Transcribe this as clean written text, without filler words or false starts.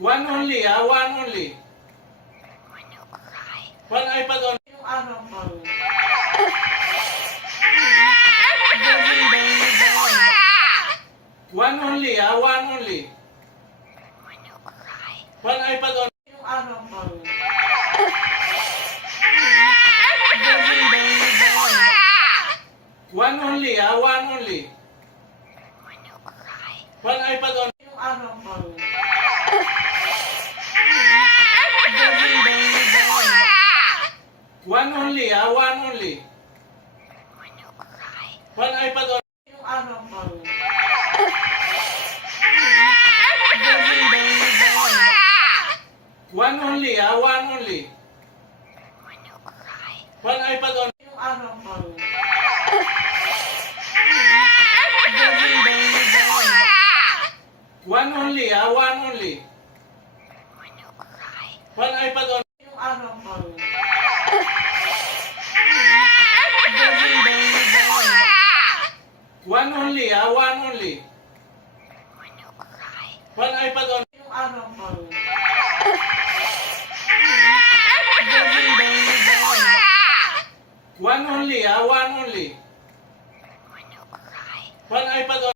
One only, one only. One iPad only. One only, one only. One iPad only. One only, one only. One iPad only. One only, one only. One iPad only. One only, one only. One iPad only. One only, one only. One iPad only. One only, one only. One iPad only. One only, one only.